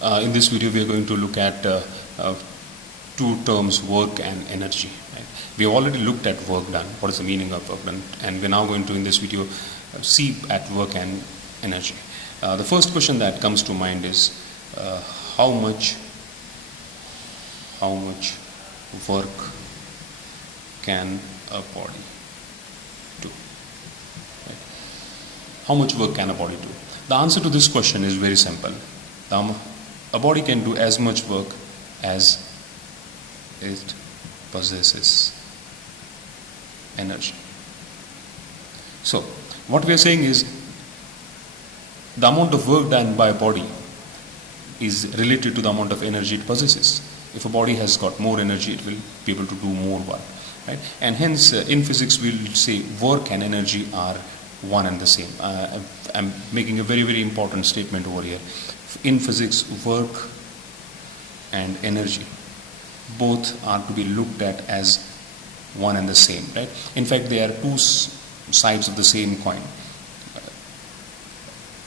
In this video, we are going to look at two terms, work and energy. Right? We have already looked at work done, what is the meaning of work done, and we're now going to, in this video, see at work and energy. The first question that comes to mind is how much work can a body do? Right? How much work can a body do? The answer to this question is very simple. A body can do as much work as it possesses energy. So, what we are saying is the amount of work done by a body is related to the amount of energy it possesses. If a body has got more energy, it will be able to do more work. Right? And hence, in physics, we'll say work and energy are one and the same. I'm making a very, very important statement over here. In physics, work and energy both are to be looked at as one and the same, right? In fact, they are two sides of the same coin.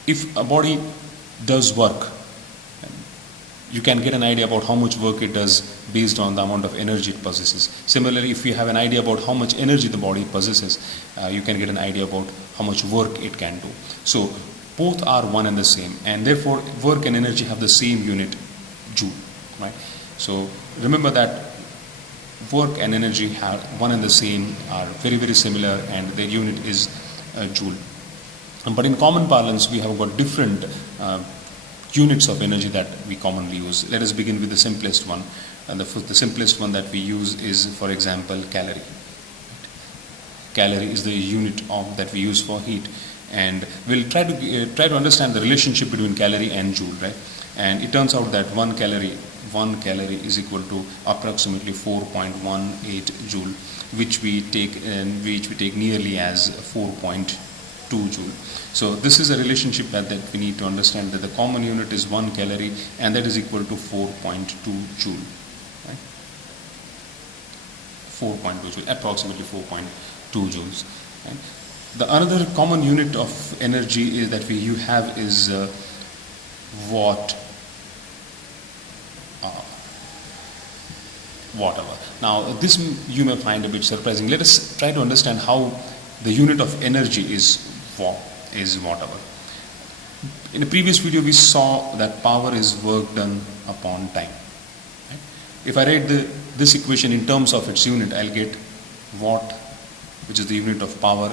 If a body does work, you can get an idea about how much work it does based on the amount of energy it possesses. Similarly, if you have an idea about how much energy the body possesses, you can get an idea about how much work it can do. So both are one and the same, and therefore work and energy have the same unit, joule. Right? So remember that work and energy are one and the same, are very, very similar, and their unit is joule. But in common parlance, we have got different units of energy that we commonly use. Let us begin with the simplest one. And the simplest one that we use is, for example, calorie. Calorie is the unit that we use for heat, and we'll try to understand the relationship between calorie and joule, right? And it turns out that one calorie is equal to approximately 4.18 joule, which we take nearly as 4.2 joule. So this is a relationship that we need to understand, that the common unit is 1 calorie, and that is equal to 4.2 joule. Right? 4.2 joule, approximately 4.2 joules. Right? The another common unit of energy is that you have is watt hour. Now this you may find a bit surprising. Let us try to understand how the unit of energy is watt hour. In the previous video, we saw that power is work done upon time. Right? If I write this equation in terms of its unit, I'll get watt, which is the unit of power,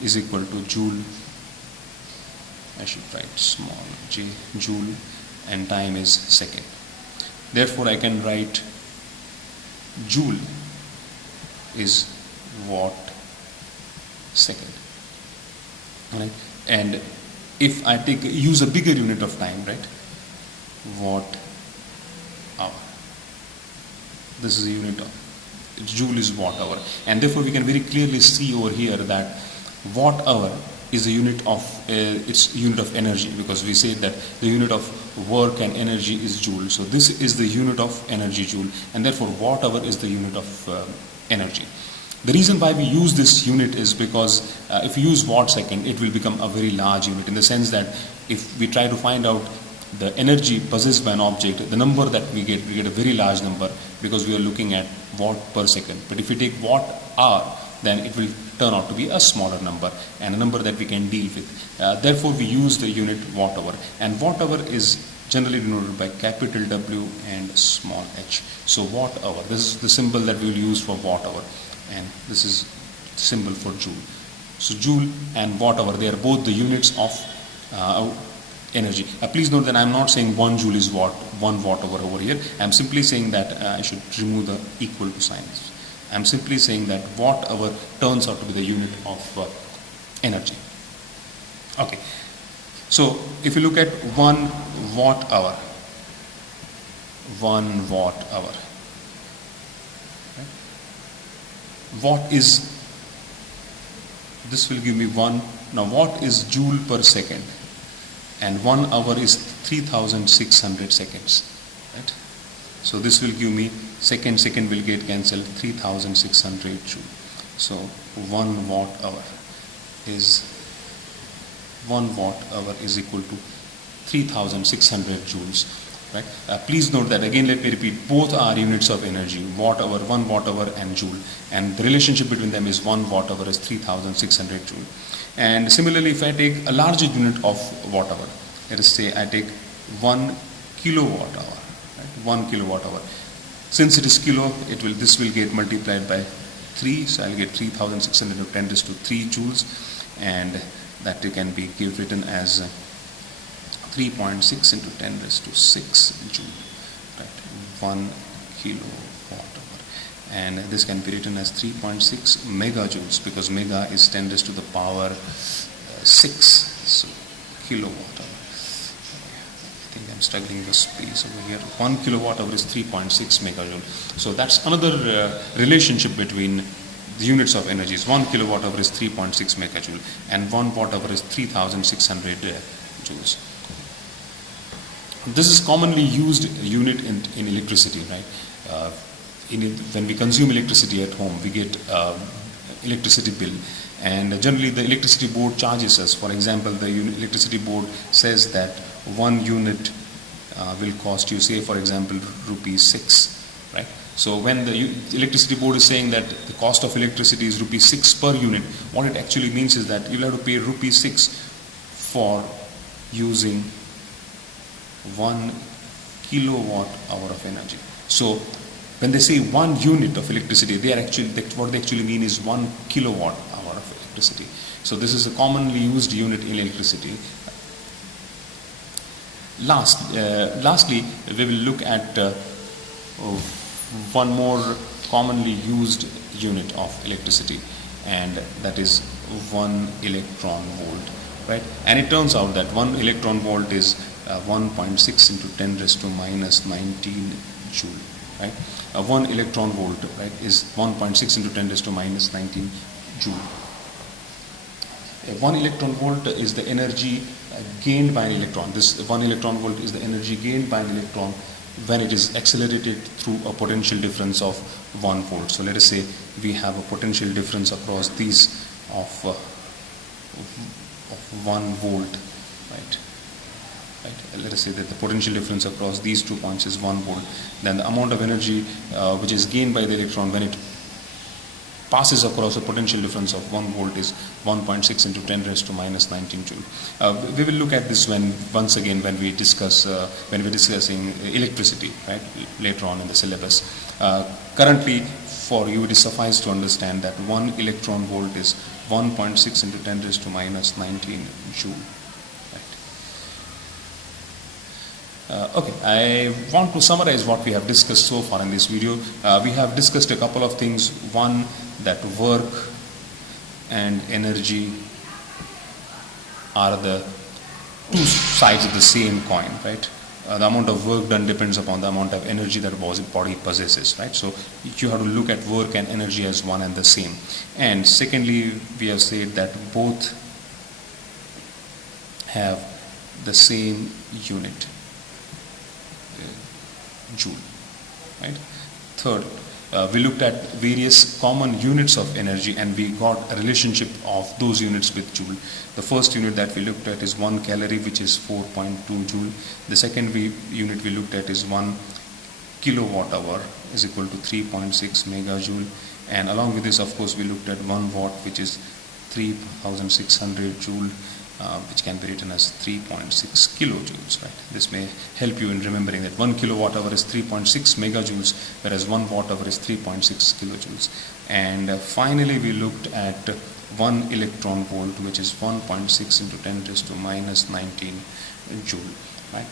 is equal to joule. I should write small j, joule, and time is second. Therefore, I can write joule is watt second. Right? And if I use a bigger unit of time, right, watt hour. This is a unit of joule is watt hour, and therefore we can very clearly see over here that watt hour is the unit of its unit of energy, because we say that the unit of work and energy is joule. So this is the unit of energy, joule, and therefore watt hour is the unit of energy. The reason why we use this unit is because if we use watt second, it will become a very large unit, in the sense that if we try to find out the energy possessed by an object, the number that we get a very large number, because we are looking at watt per second. But if we take watt hour, then it will turn out to be a smaller number, and a number that we can deal with. Therefore, we use the unit watt hour, and watt hour is generally denoted by capital W and small h. So watt hour, this is the symbol that we will use for watt hour, and this is symbol for joule. So joule and watt hour, they are both the units of energy. Please note that I am not saying 1 joule is watt, 1 watt hour over here. I am simply saying that I should remove the equal to signs. I am simply saying that watt hour turns out to be the unit of energy. Okay. So if you look at 1 watt hour, 1 watt hour. Watt is, this will give me 1. Now watt is joule per second, and 1 hour is 3600 seconds. Right? So this will give me second will get cancelled, 3600 joule. So 1 watt hour is 1 watt hour is equal to 3600 joules. right? Please note that again, let me repeat, both are units of energy, watt hour, 1 watt hour and joule, and the relationship between them is 1 watt hour is 3600 joule. And similarly, if I take a larger unit of watt hour, let us say I take 1 kilowatt hour, right? 1 kilowatt hour. Since it is kilo, this will get multiplied by 3, so I'll get 3600 to 10 raised to 3 joules, and that can be written as 3.6 into 10 raised to 6 joule, right? 1 kilowatt hour, and this can be written as 3.6 megajoules, because mega is 10 raised to the power 6, so kilowatt hour. I think I'm struggling with space over here. 1 kilowatt hour is 3.6 megajoule. So that's another relationship between the units of energies. 1 kilowatt hour is 3.6 megajoule, and 1 watt hour is 3600 joules. This is commonly used unit in electricity, right? When we consume electricity at home, we get electricity bill, and generally the electricity board charges us. For example, the electricity board says that 1 unit will cost you, say for example, ₹6, right? So when the electricity board is saying that the cost of electricity is ₹6 per unit, what it actually means is that you'll have to pay ₹6 for using 1 kilowatt hour of energy. So when they say 1 unit of electricity, what they actually mean is 1 kilowatt hour of electricity. So this is a commonly used unit in electricity. Lastly, we will look at one more commonly used unit of electricity, and that is 1 electron volt, right? And it turns out that 1 electron volt is 1.6 into 10 raised to minus 19 joule, right? 1 electron volt, right, is 1.6 into 10 raised to minus 19 joule. 1 electron volt is the energy gained by an electron. This 1 electron volt is the energy gained by an electron when it is accelerated through a potential difference of 1 volt. So let us say we have a potential difference across these of 1 volt, right? Let us say that the potential difference across these 2 points is 1 volt. Then the amount of energy which is gained by the electron when it passes across a potential difference of 1 volt is 1.6 into 10 raised to minus 19 joule. We will look at this once again when we're discussing electricity, right, later on in the syllabus. Currently, for you, it is suffice to understand that 1 electron volt is 1.6 into 10 raised to minus 19 joule. Okay, I want to summarize what we have discussed so far in this video. We have discussed a couple of things. One, that work and energy are the two sides of the same coin, right? The amount of work done depends upon the amount of energy that body possesses, right? So you have to look at work and energy as one and the same. And secondly, we have said that both have the same unit, joule, right? Third, we looked at various common units of energy, and we got a relationship of those units with joule. The first unit that we looked at is 1 calorie, which is 4.2 joule. The second unit we looked at is 1 kilowatt hour is equal to 3.6 megajoule. And along with this, of course, we looked at 1 watt, which is 3600 joule, which can be written as 3.6 kilojoules, right? This may help you in remembering that 1 kilowatt hour is 3.6 megajoules, whereas 1 watt hour is 3.6 kilojoules. And finally, we looked at 1 electron volt, which is 1.6 into 10 raised to minus 19 joule, right?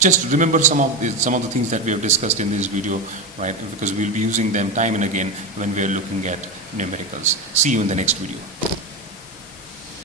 Just remember some of the things that we have discussed in this video, right? Because we'll be using them time and again when we are looking at numericals. See you in the next video.